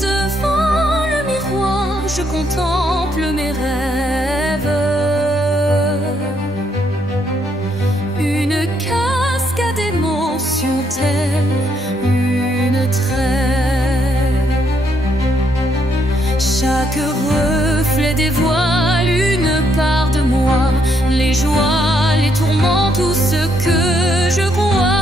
Devant le miroir, je contemple mes rêves. Une cascade d'émotions telle une trêve. Chaque reflet dévoile une part de moi, les joies, les tourments, tout ce que je crois.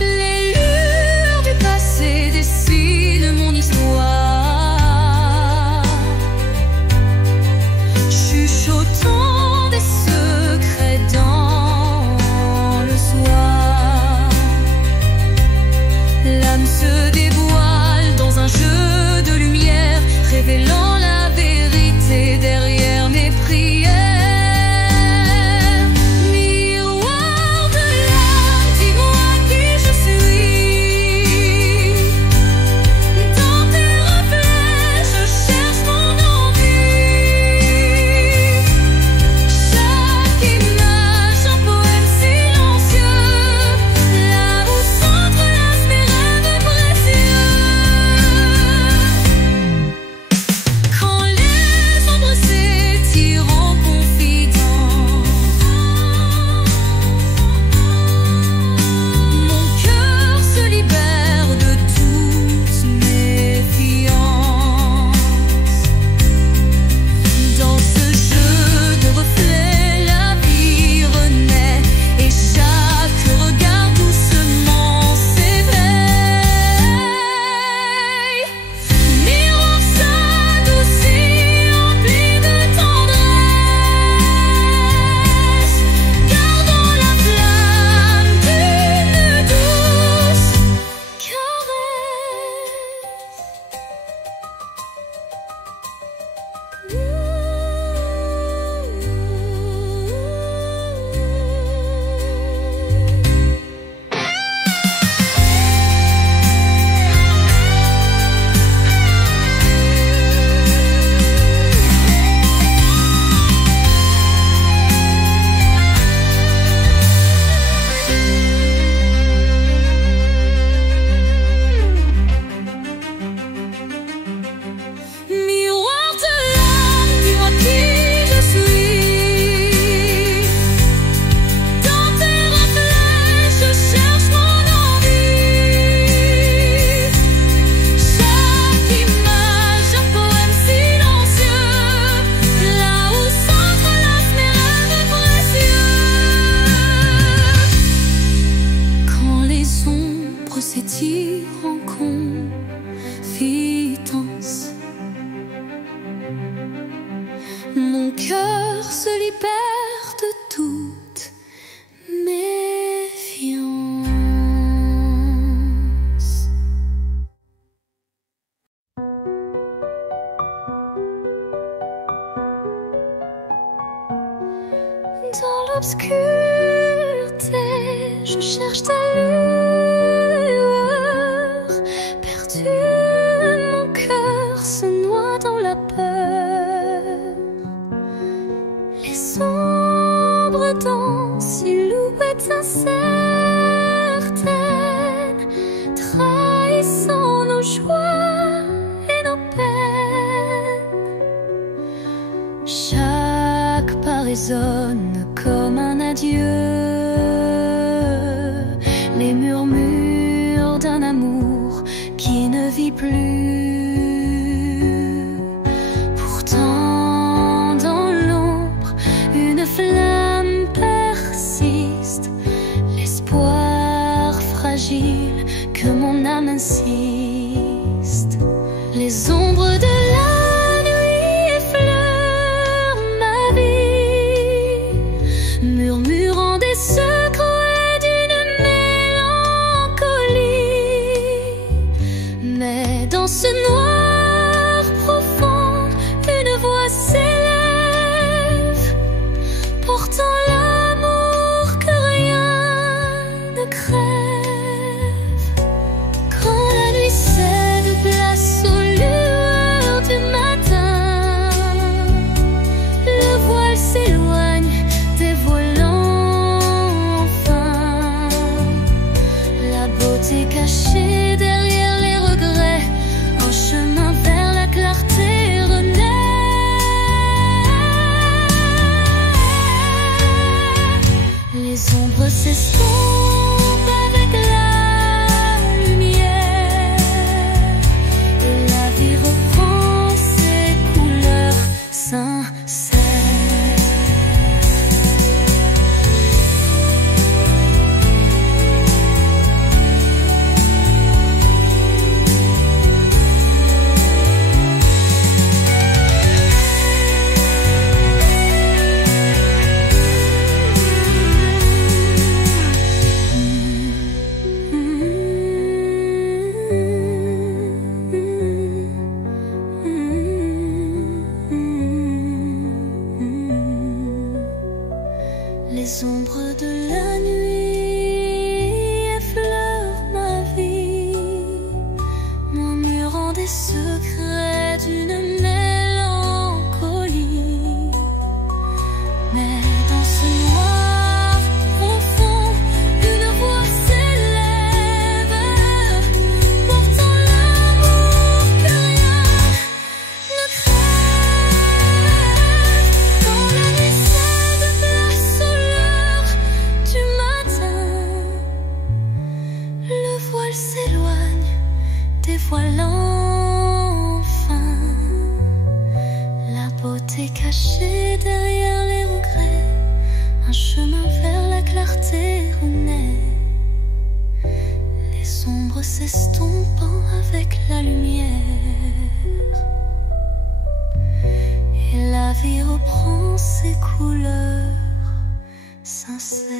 Les lueurs du passé dessinent mon histoire, chuchotant des secrets dans le soir. L'âme se dévoile dans un jeu de lumière, révélant la vérité derrière mes prières. Miroir de l'âme, dis-moi qui je suis. Dans tes reflets, je cherche mon envie. Chaque image, un poème silencieux, là où s'entrelacent mes rêves précieux. Quand les ombres s'étirent en confidence, mon cœur se libère de toute méfiance. Dans ce jeu de reflets, la vie renaît et chaque regard doucement s'éveille. Miroir s'adoucit, empli de tendresse, gardant la flamme d'une douce Miroir de l'âme, dis-moi qui je suis. Dans tes reflets, je cherche mon envie. Chaque image, un poème silencieux, là où s'entrelacent mes rêves précieux. Quand les ombres s'étirent en confidence, mon cœur se libère de toute méfiance. Dans l'obscurité, je cherche ta lueur. Perdu, mon cœur se noie dans la peur. Les ombres dansent, silhouettes incertaines, trahissant nos joies et nos peines. Chaque pas résonne comme un adieu. Les s'estompe avec la lumière et la vie reprend ses couleurs sincères. Les ombres de la nuit effleurent ma vie, murmurant des secrets d'une mélancolie. Mais dans ce noir profond, une voix s'élève, portant l'amour que rien ne crève. Quand la nuit cède place au leurre du matin, le voile s'éloigne, dévoilant enfin la beauté cachée derrière les regrets. Un chemin vers la clarté renaît, les ombres s'estompant avec la lumière, et la vie reprend ses couleurs sincères.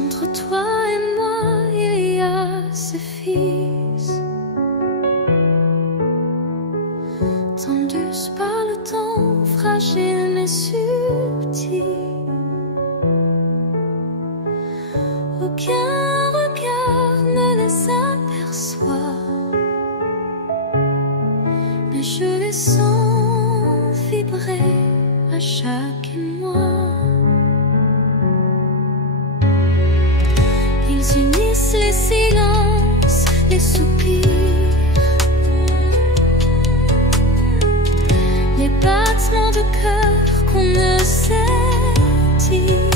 Entre toi et moi, il y a ce fils, tendus par le temps, fragile mais subtil. Aucun regard ne les aperçoit, mais je les sens vibrer à chaque émoi. Ils unissent les silences, les soupirs, les battements de cœur qu'on ne sait dire.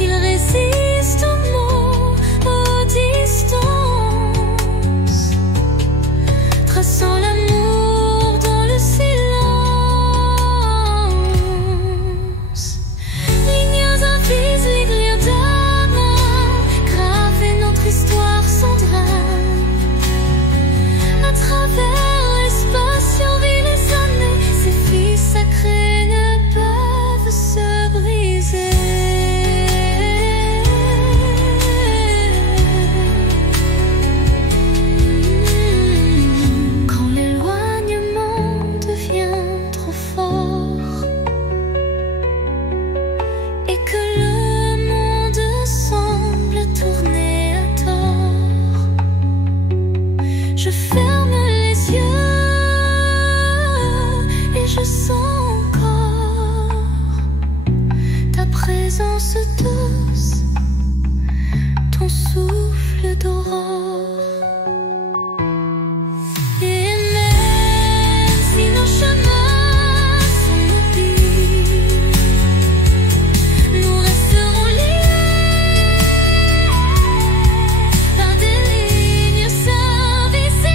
Ils résistent aux mots, aux distances, traçant l'amour dans le silence. Lignes invisibles, lignes d'amour, graver notre histoire sans drame. À travers l'espace survit les années, ces filles sacrées ne peuvent se briser. Quand l'éloignement devient trop fort et que le monde semble tourner à tort, je ferme les yeux et je sens encore ta présence douce, ton souffle d'aurore. Et même si nos chemins sont mobiles, nous resterons liés par des lignes invisibles.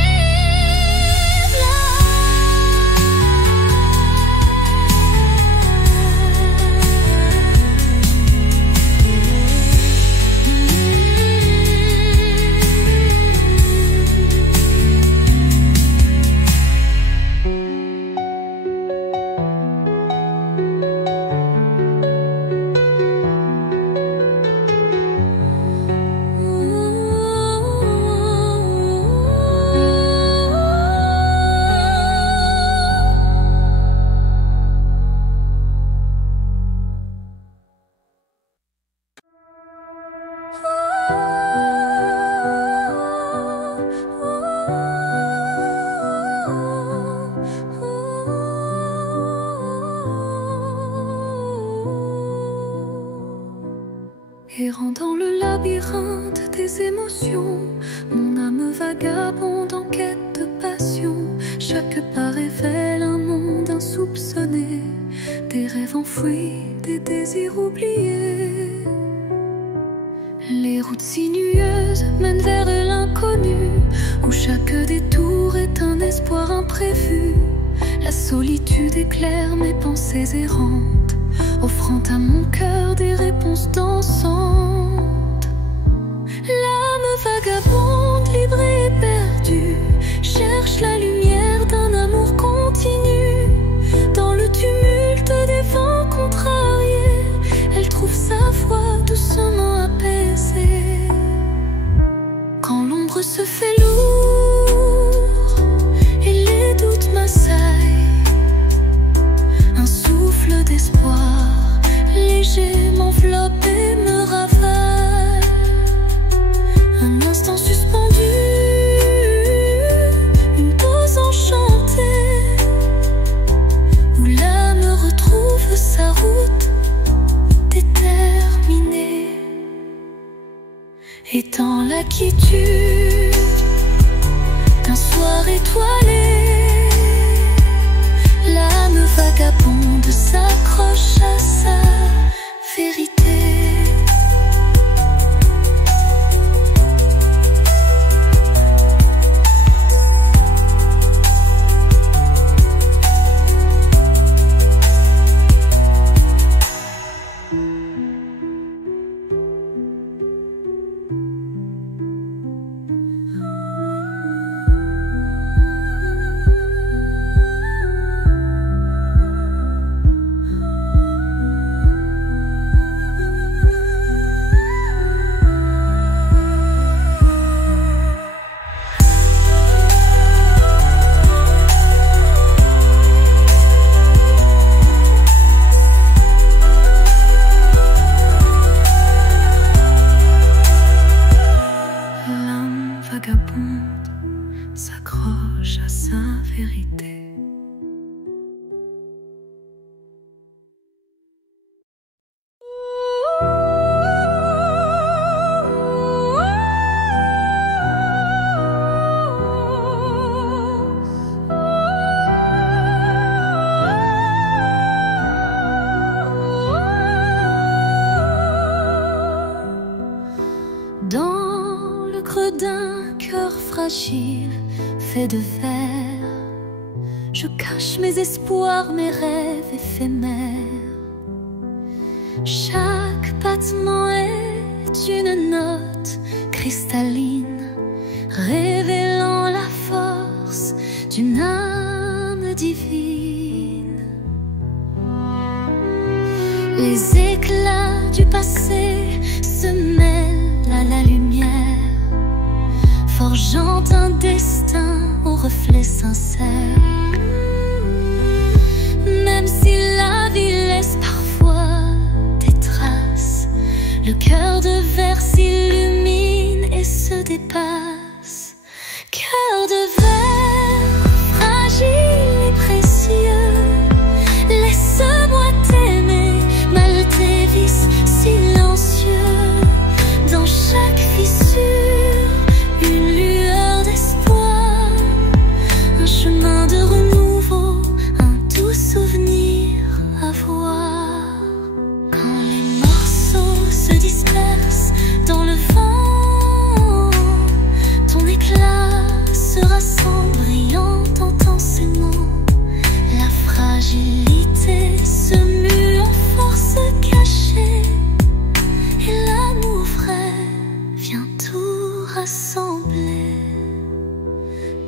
Errant dans le labyrinthe des émotions, mon âme vagabonde en quête de passion. Chaque pas révèle un monde insoupçonné, des rêves enfouis, des désirs oubliés. Les routes sinueuses mènent vers de l'inconnu, où chaque détour est un espoir imprévu. La solitude éclaire mes pensées errantes, offrant à mon cœur des réponses dansantes. L'âme vagabonde, libre et perdue, cherche la lumière d'un amour continu. Dans le tumulte des vents contrariés, elle trouve sa voix doucement apaisée. Quand l'ombre se fait lourde et les doutes m'assaillent, un souffle d'espoir léger m'enveloppe et me ravale. Un instant suspendu, une pause enchantée, où l'âme retrouve sa route déterminée. Et dans la quiétude d'un soir étoilé, l'âme vagabonde s'accroche à sa vérité. S'accroche à sa vérité. Dans le creux d'un cœur fragile fait de verre, je cache mes espoirs, mes rêves éphémères. Chaque battement est une note cristalline, révélant la force d'une âme divine. Les éclats du passé se mêlent à la lumière, forgeant un destin au reflet sincère. Même si la vie laisse parfois des traces, le cœur de verre s'illumine et se dépasse. Cœur de verre, fragile et précieux, laisse-moi t'aimer, mal tes vices silencieux. Dans chaque fissure, une lueur d'espoir, un chemin de renouveau, un doux souvenir à voir. Quand les morceaux se dispersent dans le vent, ton éclat se rassemble brillant intensément. La fragilité se mue en force cachée, et l'amour vrai vient tout rassembler.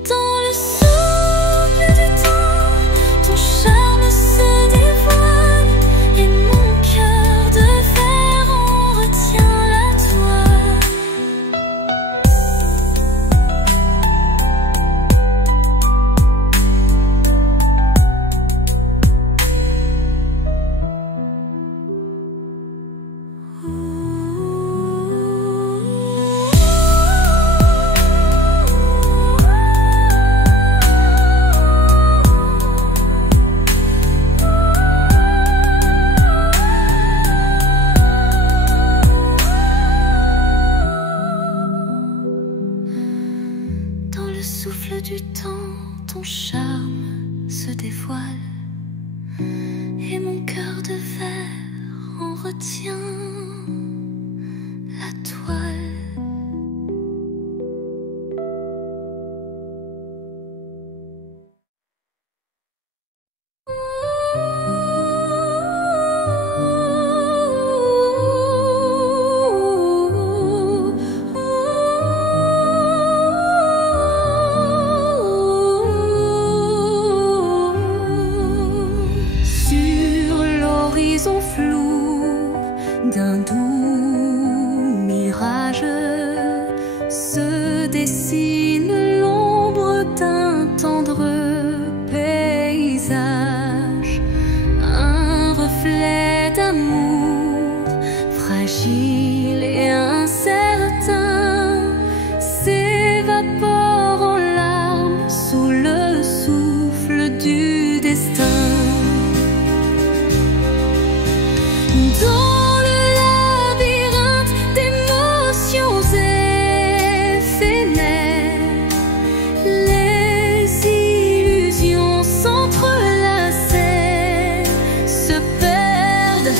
Dans le souffle du temps, ton charme se dévoile, et mon cœur de verre en retient la toile. d'un doux mirage se dessine l'ombre d'un tendre paysage, un reflet d'amour fragile et incertain s'évapore en larmes sous le souffle du destin. Dans le labyrinthe d'émotions éphémères, les illusions s'entrelacent, se perdent.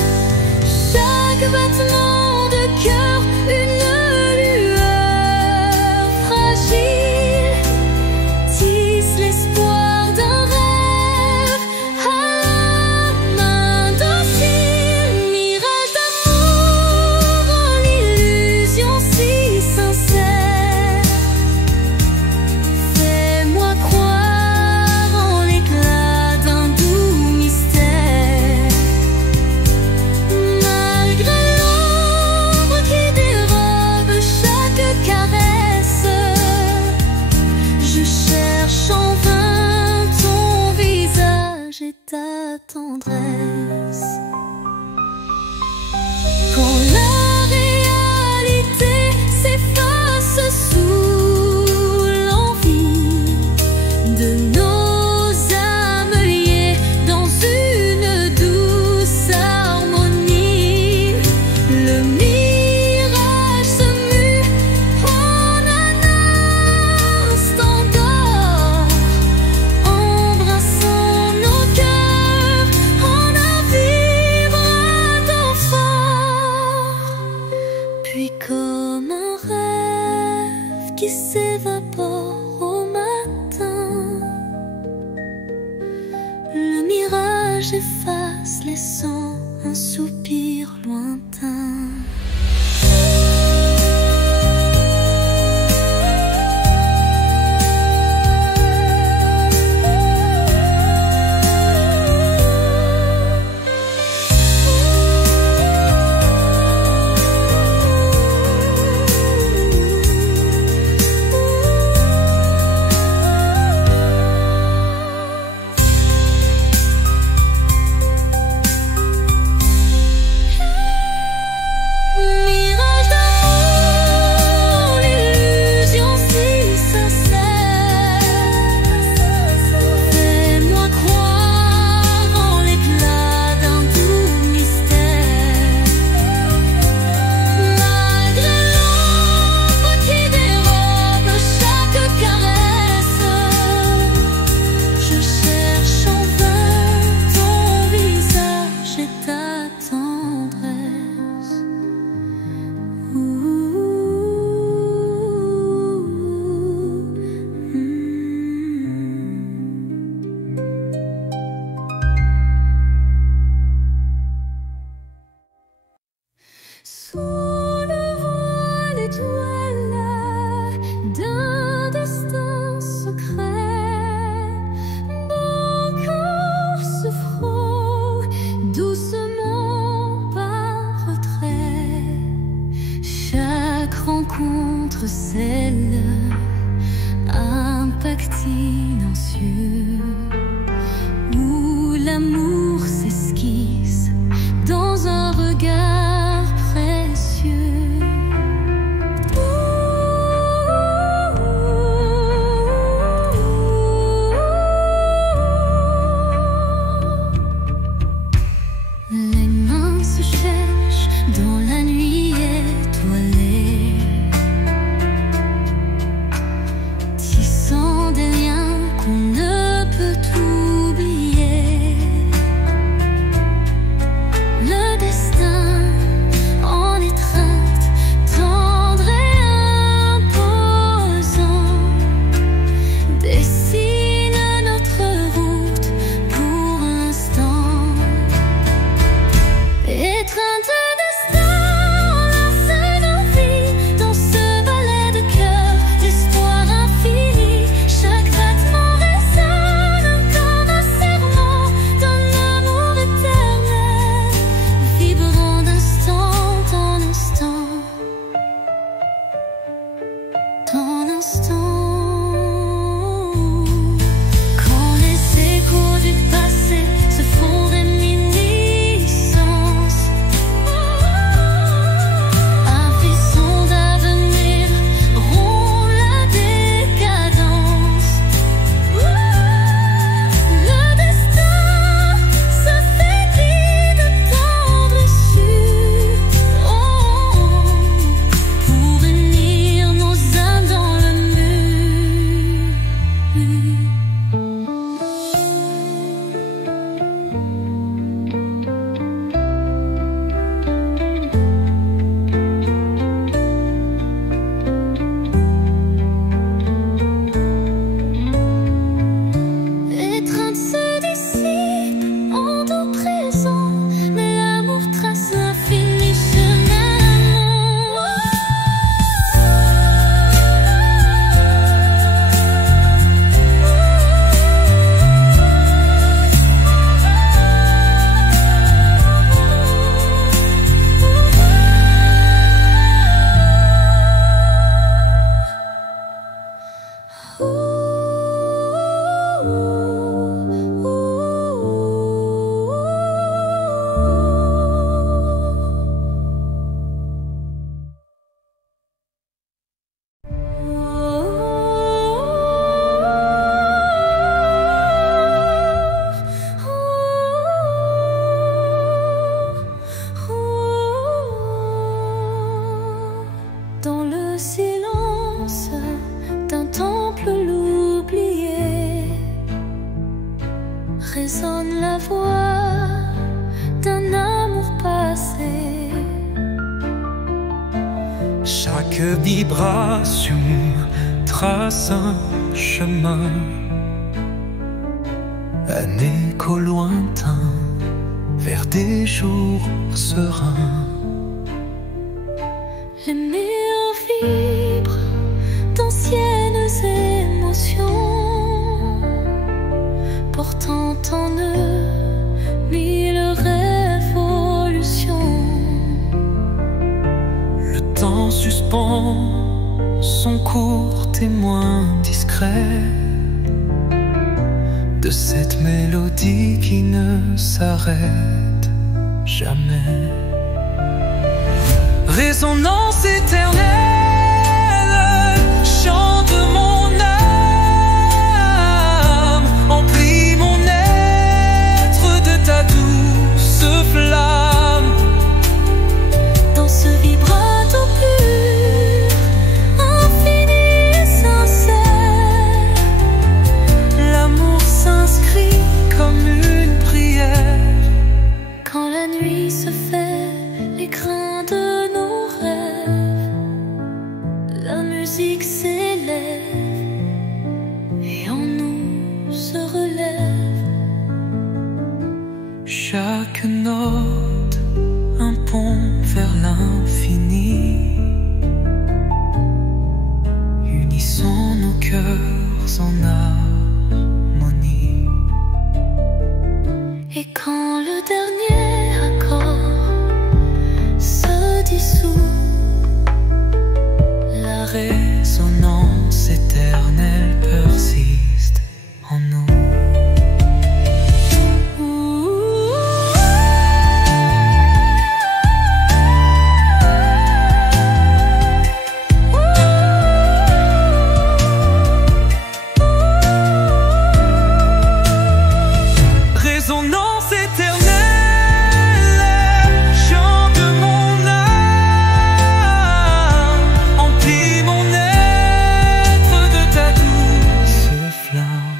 Chaque battement de cœur, une lueur fragile, tisse l'espoir d'un rêve à la main docile. Mirage d'amour en illusion si sincère, fais-moi croire en l'éclat d'un doux mystère. Malgré l'ombre qui dérobe chaque caresse, je cherche en vain ton visage et ta tendresse. Quand la réalité s'efface sous l'envie de nos âmes liées dans une douce harmonie, le mirage se mue en un instant d'or, embrassant nos cœurs en un vibrato fort. Puis comme un rêve qui s'évapore au matin, le mirage efface, laissant un soupir lointain. Mirage d'amour, l'illusion si sincère, fais-moi croire en l'éclat d'un doux mystère. Malgré l'ombre qui dérobe chaque caresse, je cherche en vain ton visage et ta tendresse. Sous le voile étoile d'un destin secret, mon corps se frôle doucement par retrait. Chaque rencontre scelle un pacte silencieux où l'amour s'esquisse dans un regard précieux. Les mains se cherchent dans la nuit étoilée, tissant des liens qu'on ne peut oublier. résonne la voix d'un amour passé. Chaque vibration trace un chemin, un écho lointain vers des jours sereins. Les murs vibrent d'anciennes émotions, portant en eux mille révolutions. Le temps suspend son court témoin discret de cette mélodie qui ne s'arrête jamais. Résonance éternelle, chante mon âme, emplis mon être de ta douce flamme. Dans ce vibrato pur, infini et sincère, L'amour s'inscrit comme une prière. quand la nuit se fait l'écrin de nos rêves, la musique s'élève et en nous se relève. Chaque note un pont vers l'infini. Unissons nos cœurs en harmonie. Et quand le dernier accord se dissout, La résonance éternelle persiste en nous. Résonance éternelle, chante mon âme, emplis mon être de ta douce flamme.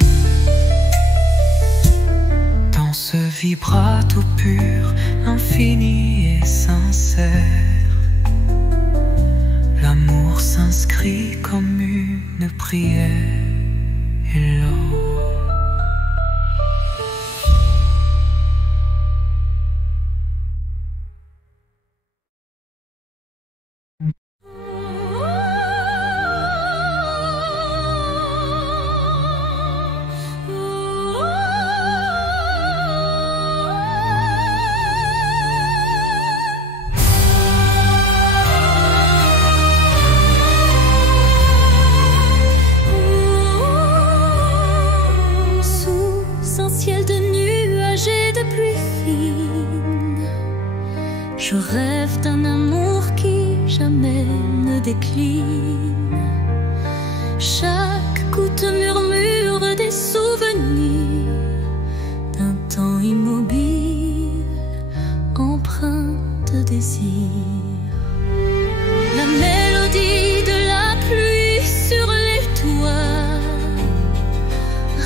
Dans ce vibrato pur, infini et sincère, l'amour s'inscrit comme une prière. Hello. sous un ciel de nuages et de pluie fine, je rêve d'un amour qui jamais ne décline. Chaque goutte murmure des souvenirs d'un temps immobile, empreint de désir. La mélodie de la pluie sur les toits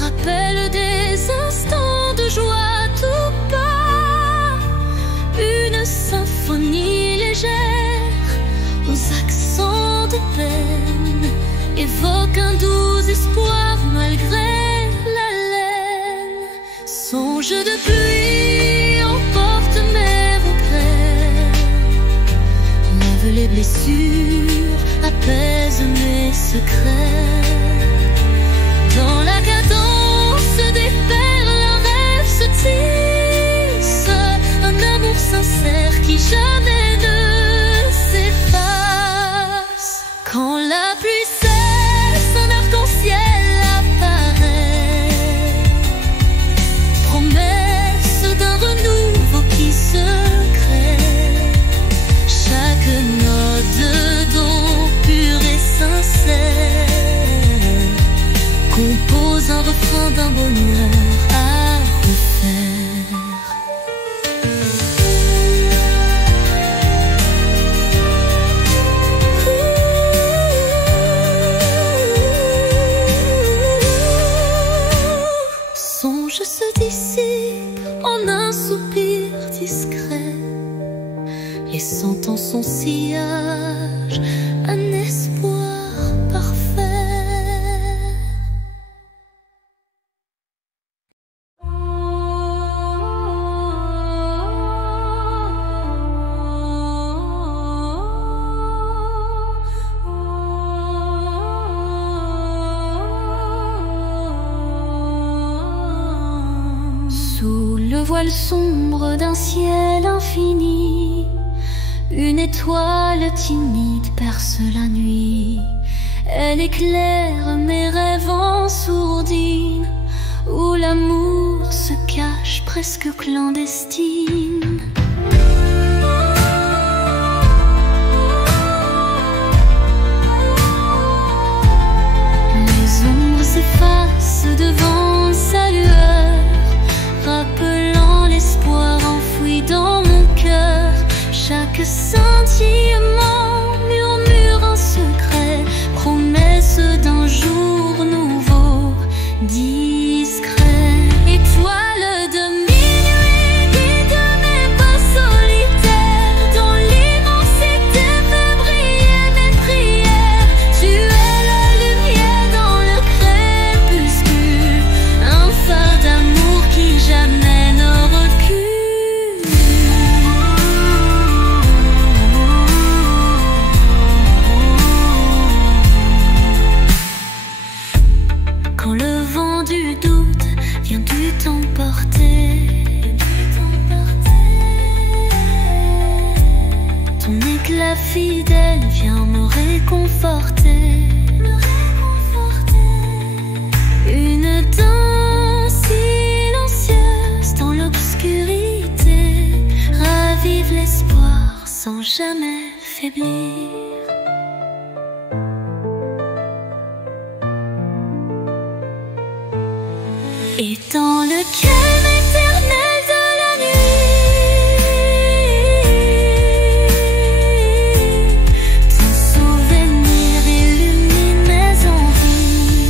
rappelle des instants de joie tout bas, une symphonie légère aux accents de peine évoque un doux espoir malgré la laine. Songe de pluie emporte mes regrets, lève les blessures, apaise mes secrets. Dans la cadence des perles, un rêve se tisse, un amour sincère qui jamais ne s'efface. Quand la pluie cesse, un arc-en-ciel apparaît, promesse d'un renouveau qui se crée. Chaque note de don pur et sincère compose un refrain d'un bonheur à refaire. Songe se d'ici sentant son sillage, un espoir parfait. Sous le voile sombre d'un ciel infini, une étoile timide perce la nuit. Elle éclaire mes rêves en sourdine, où l'amour se cache presque clandestine. Les ombres s'effacent devant sa lueur, rappelant l'espoir enfoui dans mon cœur. Chaque scintillement murmure un secret, promesse d'un jour nouveau, discret. Étoile de minuit, guide mes pas solitaires, dans l'immensité fait briller mes prières. Tu es la lumière dans le crépuscule, un phare d'amour qui jamais ne recule. Quand le vent du doute vient du t'emporter, ton éclat fidèle vient me réconforter. Une danse silencieuse dans l'obscurité ravive l'espoir sans jamais faiblir. Et dans le calme éternel de la nuit, ton souvenir illumine mes envies.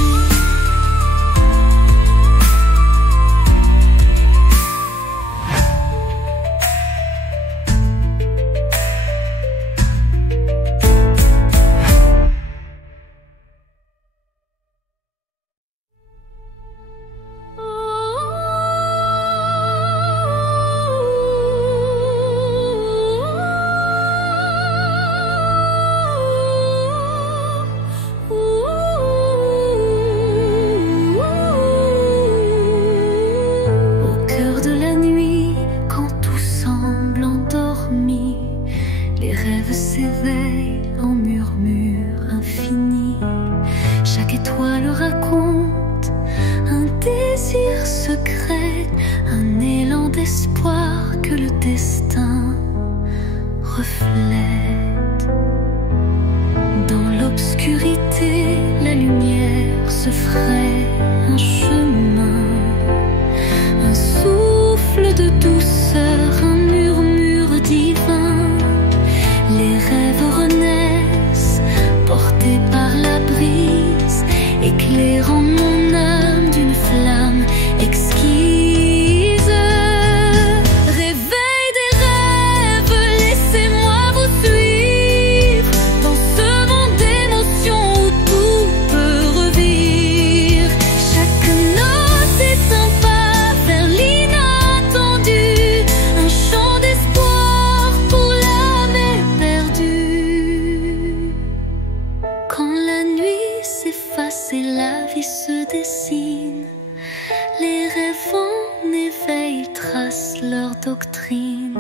Au cœur de la nuit, quand tout semble endormi, les rêves s'éveillent en murmures infinis. Chaque étoile raconte un désir secret, un élan d'espoir que le destin reflète. Dans l'obscurité, la lumière se ferait un chemin, un souffle de douceur, un murmure divin. Les rêves renaissent, portés par la brise, éclairant mon âme d'une flamme exquise. Réveil des rêves, laissez-moi vous suivre dans ce monde d'émotions où tout peut revivre. Chaque note est un pas vers l'inattendu, un chant d'espoir pour l'âme éperdue. Quand la nuit s'efface et la vie se dessine, les rêves en éveil tracent leur doctrine.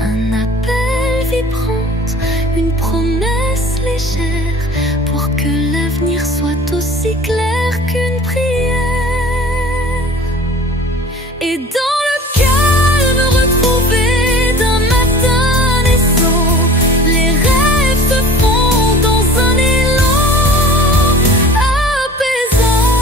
Un appel vibrante, une promesse légère, pour que l'avenir soit aussi clair qu'une prière. Et dans le calme retrouvé d'un matin naissant, les rêves se font dans un élan apaisant.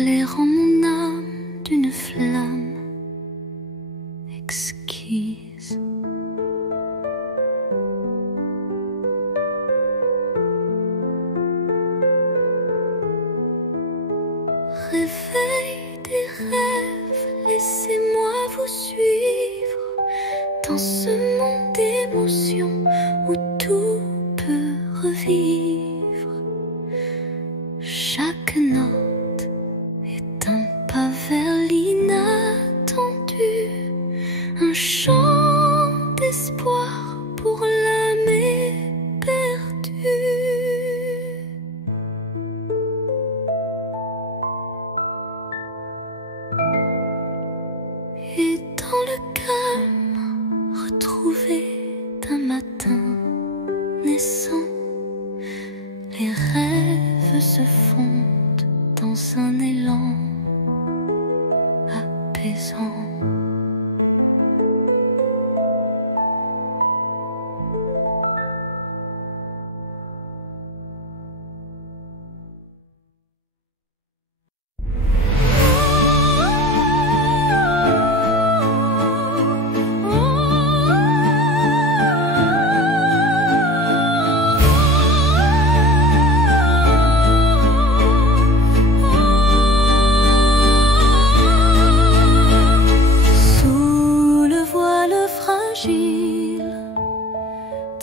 éclairant mon âme d'une flamme exquise. Réveil des rêves, laissez-moi vous suivre dans ce monde d'émotions où tout peut revivre. Chaque note est un pas vers l'inattendu, un chant d'espoir pour l'âme éperdue. Et dans le calme retrouvé d'un matin naissant, les rêves se fondent dans un élan apaisant.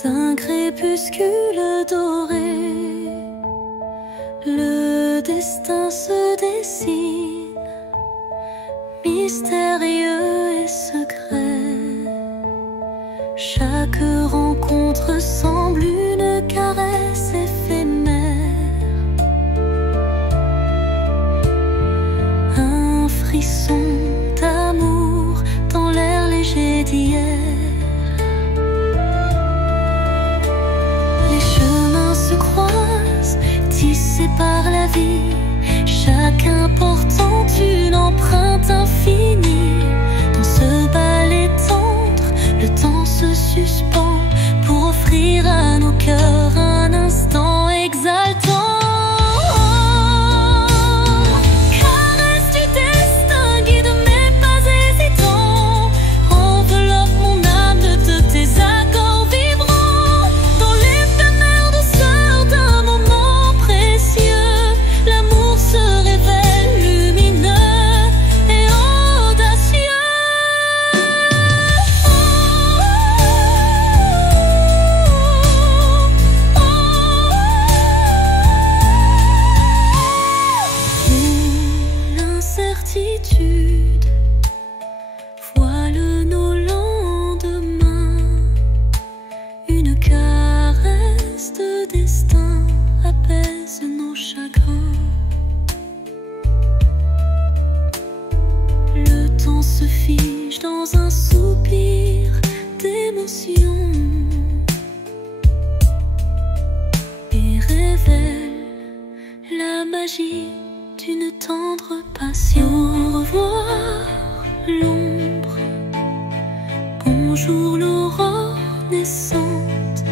D'un crépuscule doré, le destin se dessine, mystérieux et secret. Chaque rencontre semble une caresse éphémère, un frisson d'amour dans l'air léger d'hier. Tissés par la vie, chacun portant une empreinte infinie. Dans ce ballet tendre, le temps se suspend pour offrir à nos cœurs un instant exaltant. Caresse du destin, guide mes pas hésitants, enveloppe mon âme de tes accords vibrants. Dans l'éphémère douceur d'un moment précieux, l'amour se révèle lumineux et audacieux. Où l'incertitude voile nos lendemains, une caresse de destin apaise nos chagrins. Le temps se fige dans un soupir d'émotion et révèle la magie d'une tendre passion. Au revoir l'ombre, bonjour l'aurore naissante,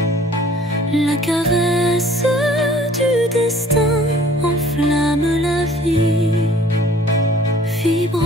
la caresse du destin enflamme la vie vibrante.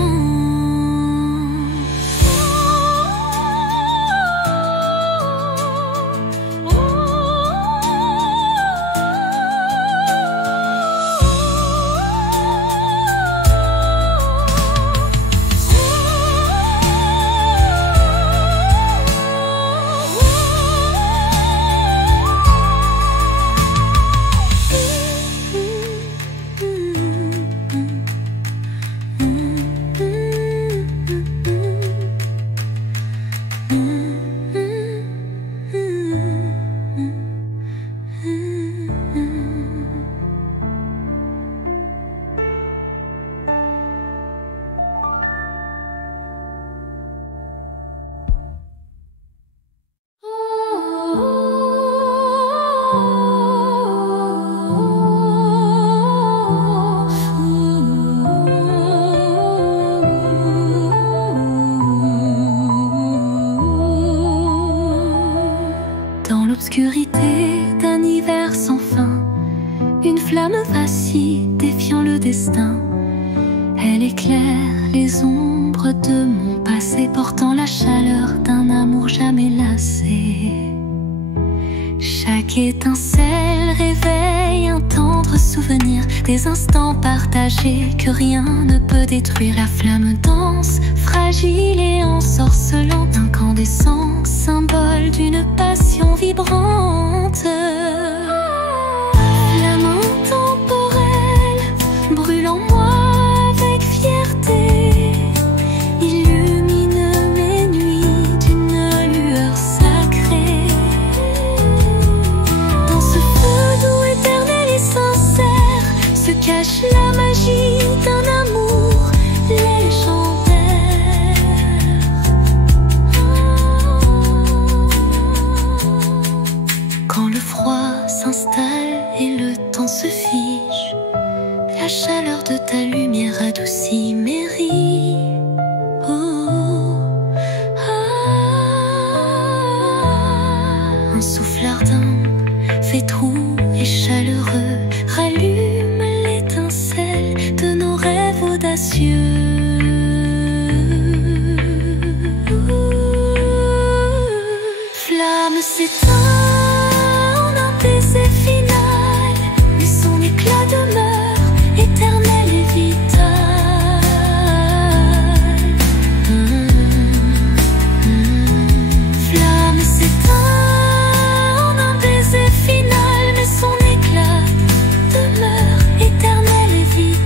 Elle éclaire les ombres de mon passé, portant la chaleur d'un amour jamais lassé. Chaque étincelle réveille un tendre souvenir, des instants partagés que rien ne peut détruire. La flamme danse, fragile et ensorcelante, incandescent, symbole d'une passion vibrante. Flamme intemporelle, brûle en moi avec fierté, illumine mes nuits d'une lueur sacrée. Dans ce feu doux, éternel et sincère, se cache la magie d'un amour légendaire. Quand le froid s'installe et le temps se fige, la chaleur de ta lumière adoucit mes rides. Un souffle ardent, fétroux et chaleureux, rallume l'étincelle de nos rêves audacieux. Flamme s'éteint en un baiser final, mais son éclat demeure éternel et vital. Flamme s'éteint en un baiser final, mais son éclat demeure éternel et vital.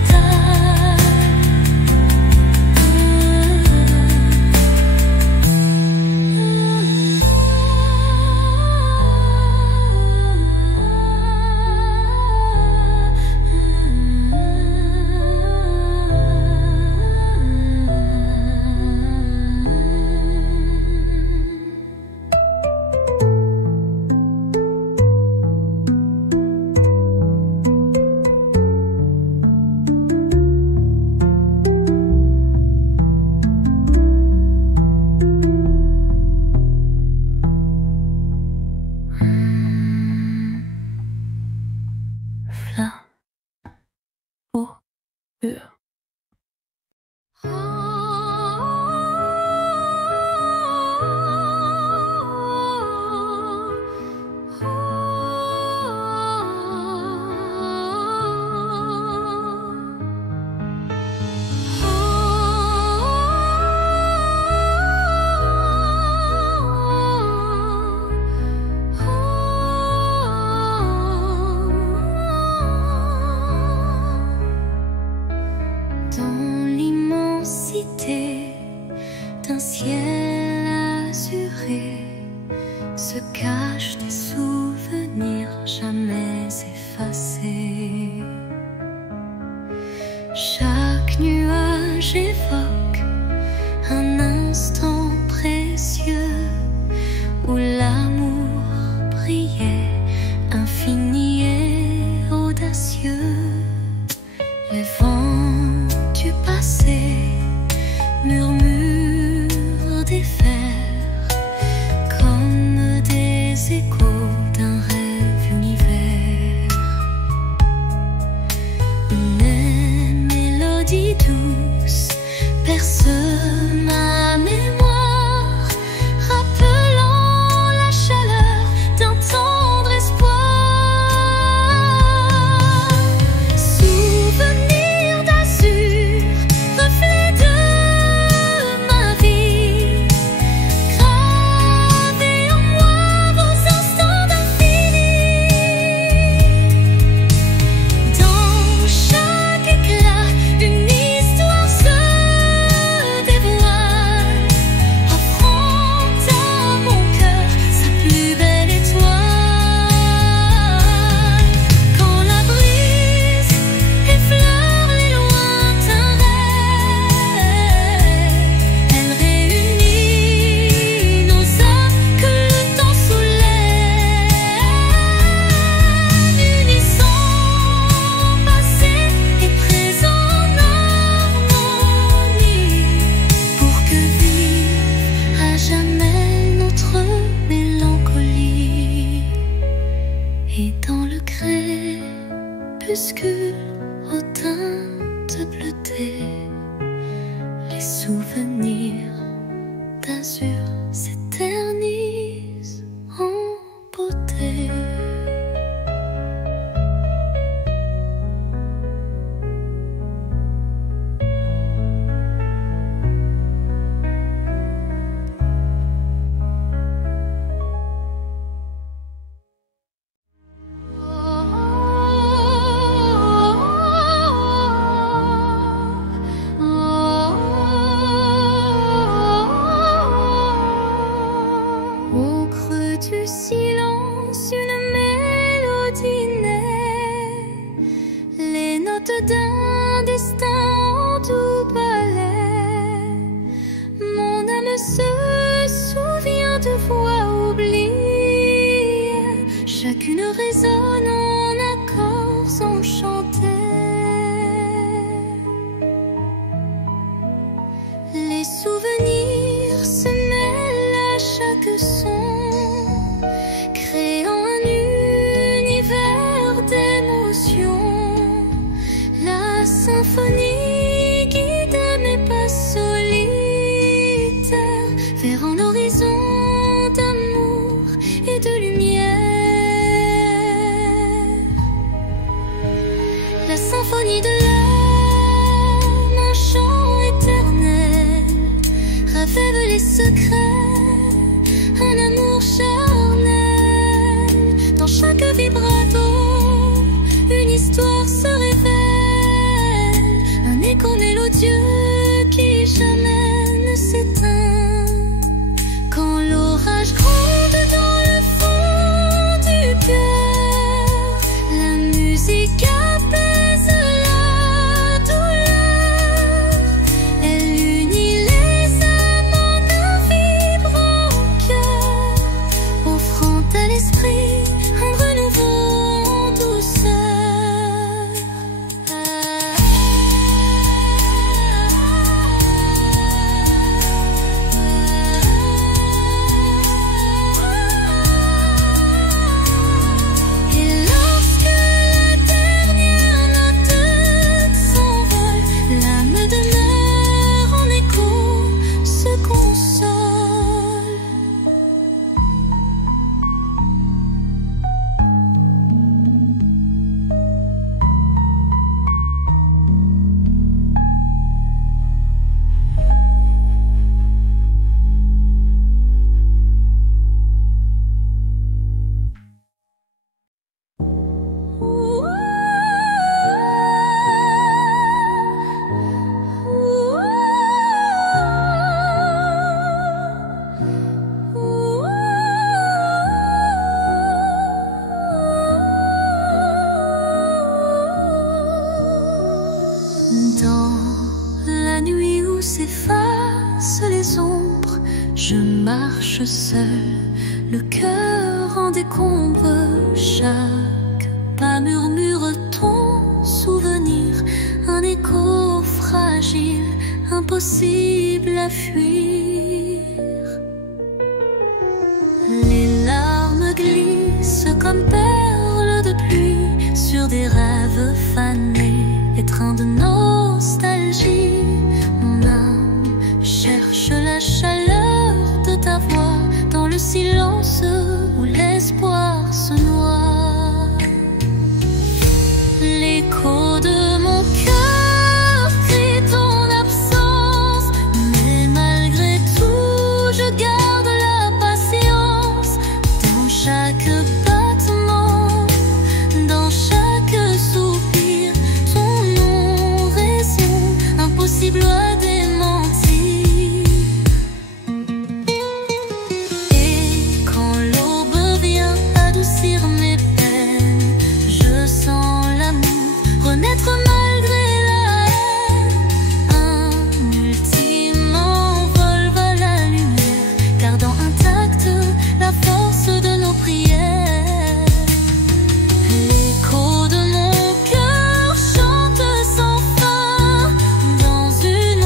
D'un ciel azuré se cachent des souvenirs jamais effacés. Chaque nuage évoque un instant précieux où l'amour brillait, infini et audacieux. Les vents du passé murmure des fers comme des échos d'un rêve univers. Une mélodie douce perce ma mémoire, rappelant la chaleur d'un tendre espoir. Souvenir d'azur, reflet de crépuscule aux teintes bleutées. souvenirs d'azur s'éternisent en beauté. Au creux du silence, une mélodie naît, les notes d'un destin en doux ballet. Mon âme se souvient de voix oubliées, chacune résonne en accords enchantés. Les souvenirs se mêlent à chaque son, créant un univers d'émotions. La symphonie guide mes pas solitaires vers un horizon d'amour et de lumière. La symphonie de l'âme, un chant éternel, révèle les secrets, un amour charnel. Dans chaque vibrato, une histoire se révèle, un écho mélodieux qui jamais ne s'éteint. Quand l'orage gronde dans le fond du cœur, la musique apaise la douleur. Elle unit les âmes en un vibrant cœur, offrant à l'esprit un renouveau en douceur. Et lorsque la dernière note s'envole, l'âme demeure en écho, se console. Dans la nuit où s'effacent les ombres, je marche seul, le cœur en décombre. Chaque pas murmure ton souvenir, un écho fragile, impossible à fuir. Les larmes glissent comme perles de pluie sur des rêves fanés, étreints de nostalgie. Mon âme cherche la chaleur de ta voix dans le silence où l'espoir se noie. L'écho de mon cœur crie ton absence, mais malgré tout je garde la patience. Dans chaque battement, dans chaque soupir, ton nom résonne, impossible à démentir. Et quand l'aube vient adoucir mes peines, je sens l'amour renaître malgré la haine. Un ultime envol vers la lumière, gardant intacte la force de nos prières. L'écho de mon cœur chante sans fin dans une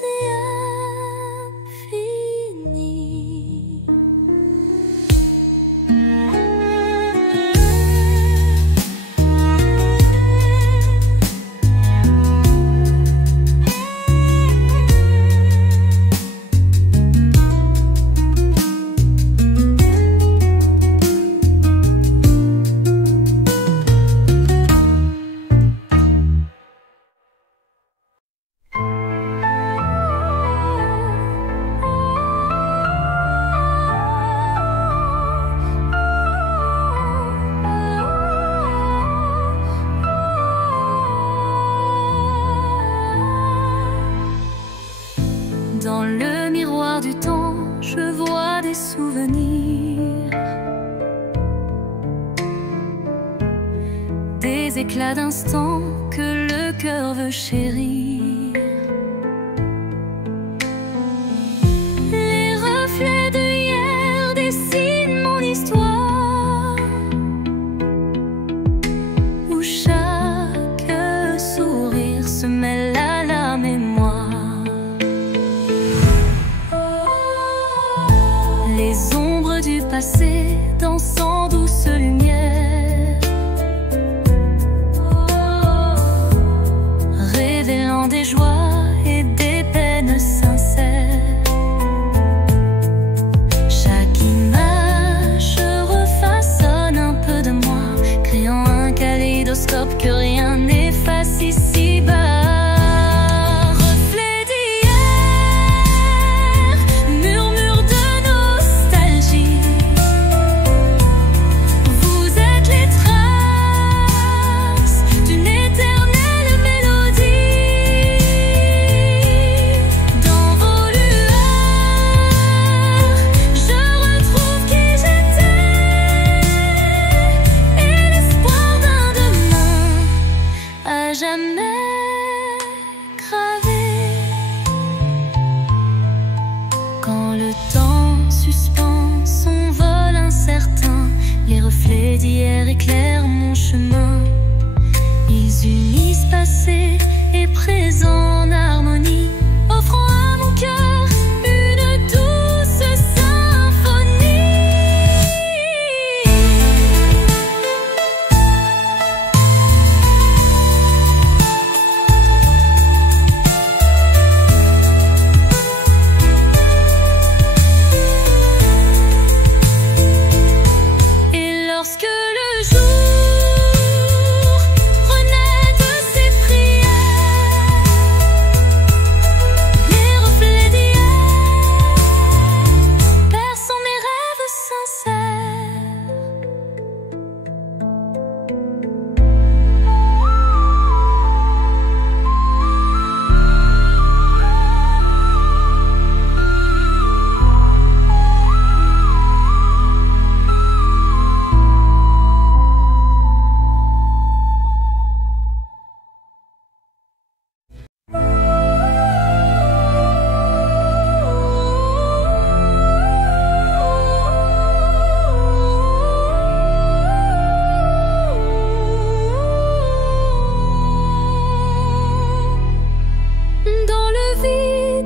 et infinie. Dans le miroir du temps, je vois des souvenirs, des éclats d'instants que le cœur veut chérir. Les reflets de hier dessinent mon histoire, où chaque sourire se mêle à la mémoire. Les ombres du passé dansant douce lumière, révélant des joies et des peines sincères. Chaque image refaçonne un peu de moi, créant un kaléidoscope que rien n'efface ici-bas. Quand le temps suspend son vol incertain, les reflets d'hier éclairent mon chemin. Ils unissent passé et présent en harmonie, offrant à mon cœur une douce symphonie. Lorsque le jour renaît de ses prières, les reflets d'hier bercent mes rêves sincères.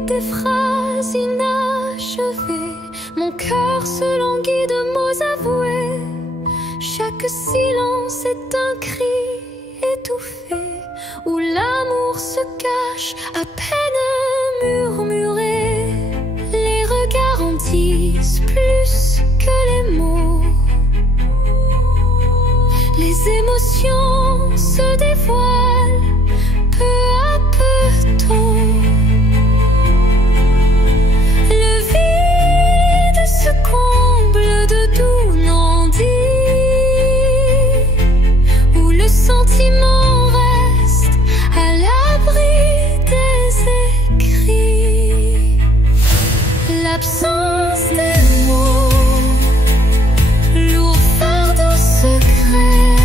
Des phrases inachevées, mon cœur se languit de mots avoués. Chaque silence est un cri étouffé, où l'amour se cache à peine murmuré. Les regards en disent plus que les mots, les émotions se dévoilent peu à peu tôt. Se comble de doux non-dits, où le sentiment reste à l'abri des écrits. L'absence des mots, lourd fardeau secret,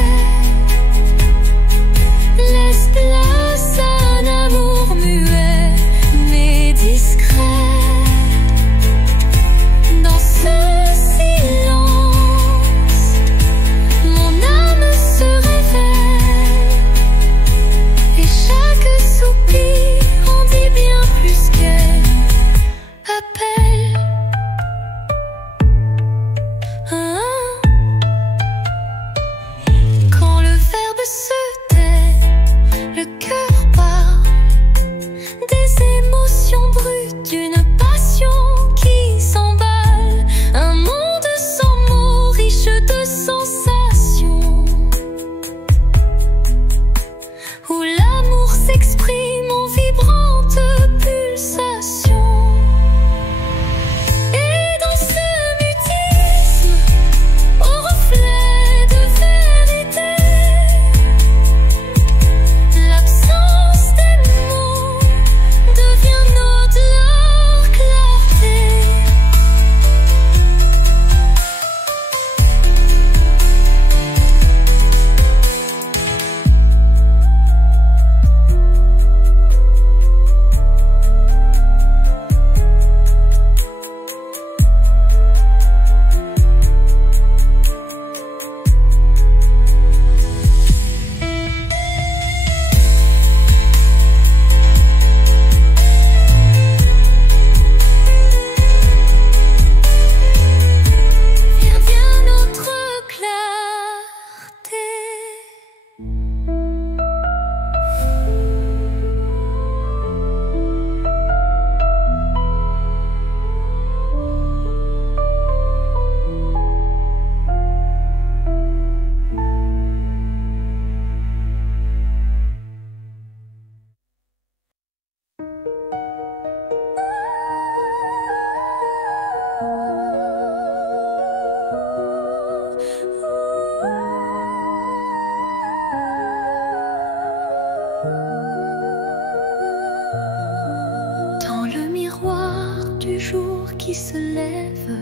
du jour qui se lève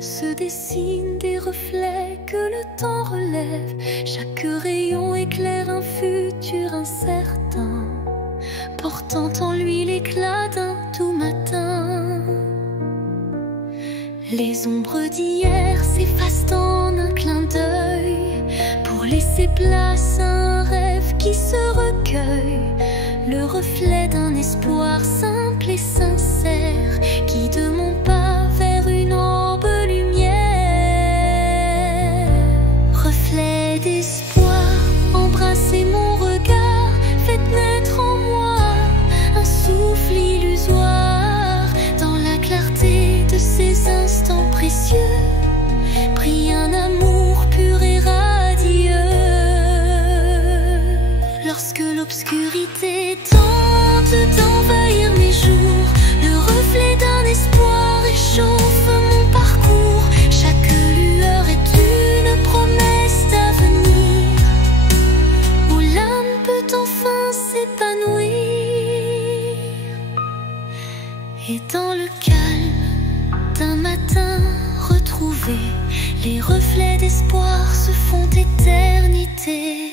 se dessinent des reflets que le temps relève. Chaque rayon éclaire un futur incertain, portant en lui l'éclat d'un tout matin. Les ombres d'hier s'effacent en un clin d'œil pour laisser place à un rêve qui se recueille, le reflet d'un espoir simple et sincère qui de mon pas vers une ambre lumière. Reflet d'espoir, embrassez mon regard, faites naître en moi un souffle illusoire. Dans la clarté de ces instants précieux brille un amour pur et radieux. Lorsque l'obscurité tente d'envahir mes jours, le reflet d'un espoir réchauffe mon parcours. Chaque lueur est une promesse d'avenir où l'âme peut enfin s'épanouir. Et dans le calme d'un matin retrouvé, les reflets d'espoir se font éternité.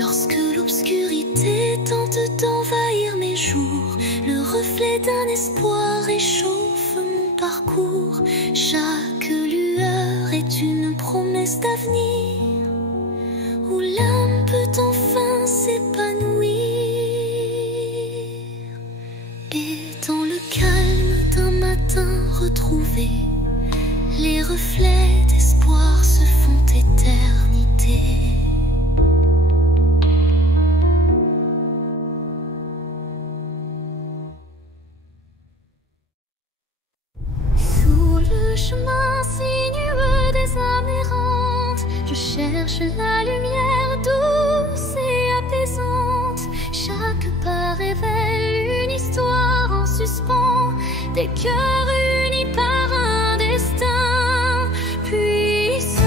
Lorsque l'obscurité tente d'envahir mes jours, le reflet d'un espoir réchauffe mon parcours. Chaque lueur est une promesse d'avenir où l'âme peut enfin s'épanouir. Et dans le calme d'un matin retrouvé, les reflets d'espoir se font éternité. Chemin sinueux des âmes errantes, je cherche la lumière douce et apaisante. Chaque pas révèle une histoire en suspens, des cœurs unis par un destin puissant.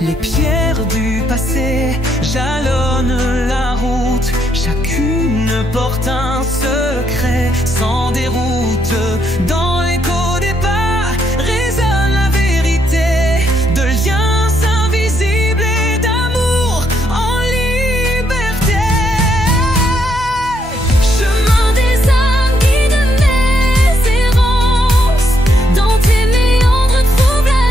Les pierres du passé jalonnent la route, chacune porte un secret sans déroute. Dans l'écho des pas résonne la vérité de liens invisibles et d'amour en liberté. Chemin des âmes, guide mes errances, dans tes méandres trouve la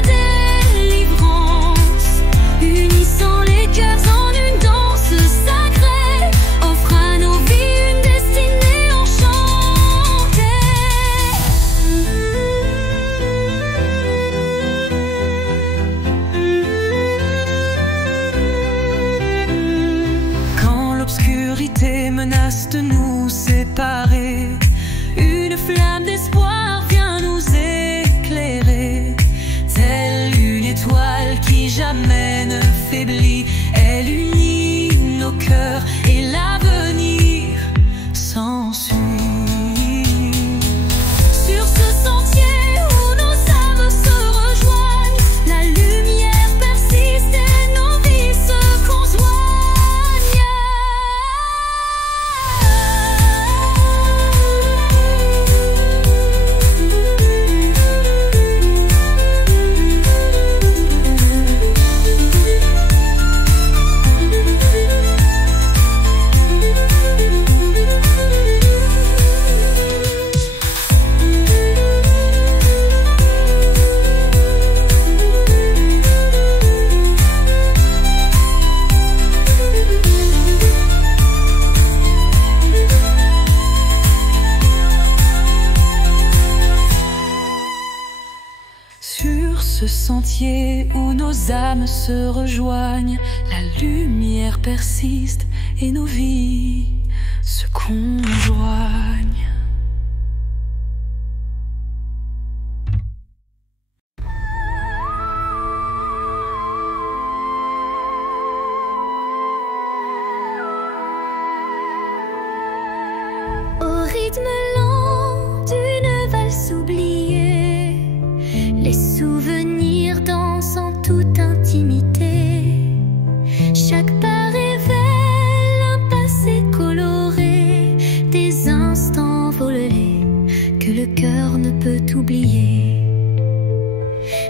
délivrance, unissant les cœurs en une danse sacrée, offre à nos vies une destinée enchantée. Sur ce sentier où nos âmes se rejoignent, la lumière persiste et nos vies se conjoignent. Au rythme lent d'une valse oubliée, les souvenirs dansent en toute intimité. Chaque pas révèle un passé coloré, des instants volés que le cœur ne peut oublier.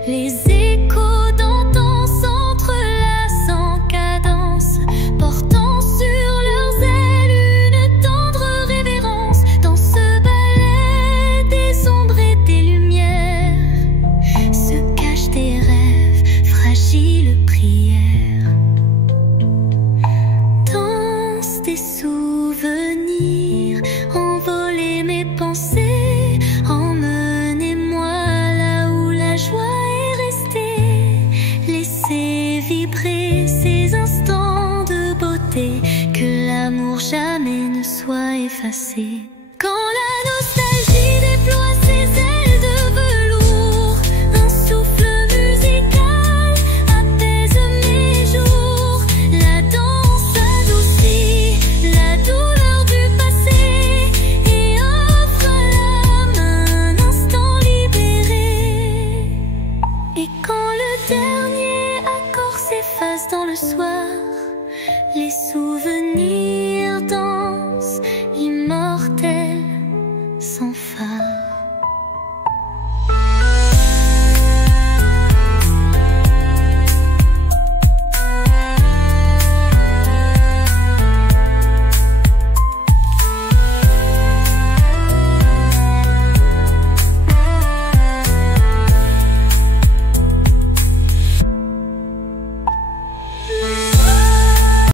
Les échos d'antan s'entrelacent en cadence, portant sur leurs ailes une tendre révérence. Dans ce ballet des ombres et des lumières se cachent des rêves, fragiles prières. Danse des souvenirs, envoler mes pensées, emmenez-moi là où la joie est restée. Laissez vibrer ces instants de beauté, que l'amour jamais ne soit effacé. Quand la nostalgie déploie ses ailes de velours, un souffle musical apaise mes jours. La danse adoucit la douleur du passé et offre à l'âme un instant libéré. Et quand le dernier accord s'efface dans le soir, les souvenirs